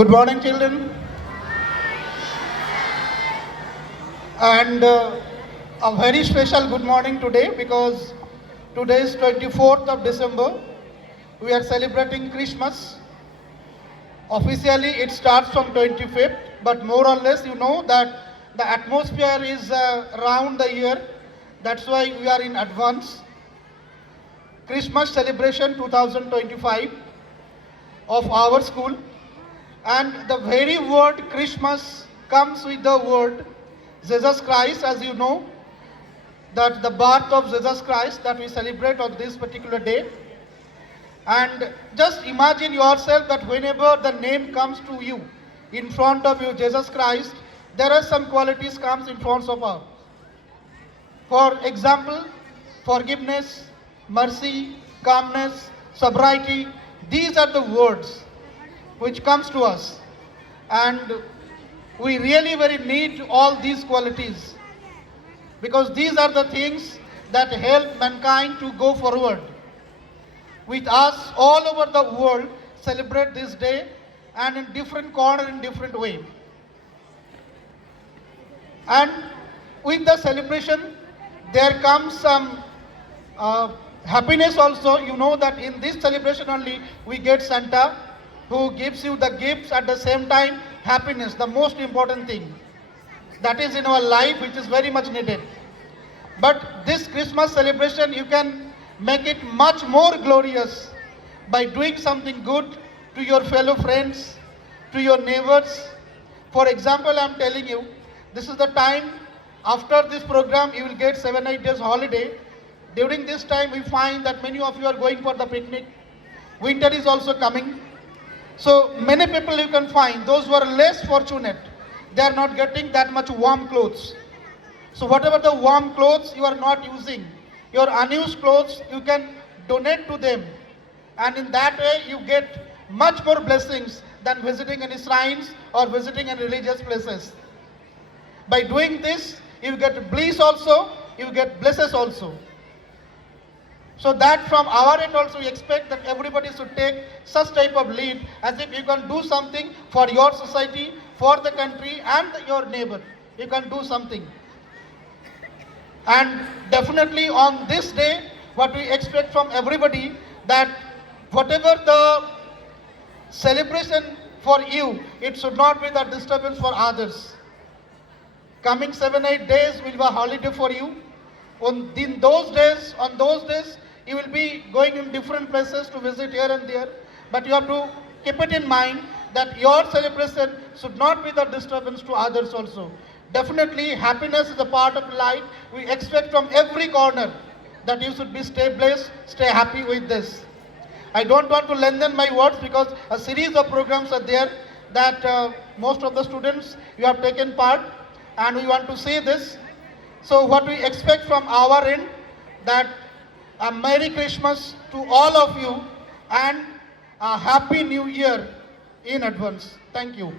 Good morning, children. And a very special good morning today because today is 24th of December. We are celebrating Christmas. Officially, it starts from 25th, but more or less, you know that the atmosphere is around the year. That's why we are in advance. Christmas celebration 2025 of our school. And the very word Christmas comes with the word Jesus Christ, as you know, that the birth of Jesus Christ that we celebrate on this particular day. And just imagine yourself that whenever the name comes to you, in front of you, Jesus Christ, there are some qualities comes in front of us. For example, forgiveness, mercy, calmness, sobriety, these are the words which comes to us. And we really very need all these qualities because these are the things that help mankind to go forward. With us all over the world celebrate this day and in different corner in different way. And with the celebration there comes some happiness also. You know that in this celebration only we get Santa who gives you the gifts, at the same time happiness, the most important thing that is in our life, which is very much needed. But this Christmas celebration you can make it much more glorious by doing something good to your fellow friends, to your neighbors. For example, I am telling you, this is the time after this program you will get 7-8 days holiday. During this time we find that many of you are going for the picnic. Winter is also coming. So many people you can find, those who are less fortunate, they are not getting that much warm clothes. So whatever the warm clothes you are not using, your unused clothes, you can donate to them. And in that way you get much more blessings than visiting any shrines or visiting any religious places. By doing this, you get bliss also, you get blesses also. So that from our end also we expect that everybody should take such type of lead, as if you can do something for your society, for the country and your neighbor. You can do something. And definitely on this day, what we expect from everybody, that whatever the celebration for you, it should not be the disturbance for others. Coming 7-8 days will be a holiday for you. On those days, you will be going in different places to visit here and there. But you have to keep it in mind that your celebration should not be the disturbance to others also. Definitely, happiness is a part of life. We expect from every corner that you should be stay blessed, stay happy with this. I don't want to lengthen my words because a series of programs are there that most of the students you have taken part, and we want to say this. So what we expect from our end, that a Merry Christmas to all of you and a Happy New Year in advance. Thank you.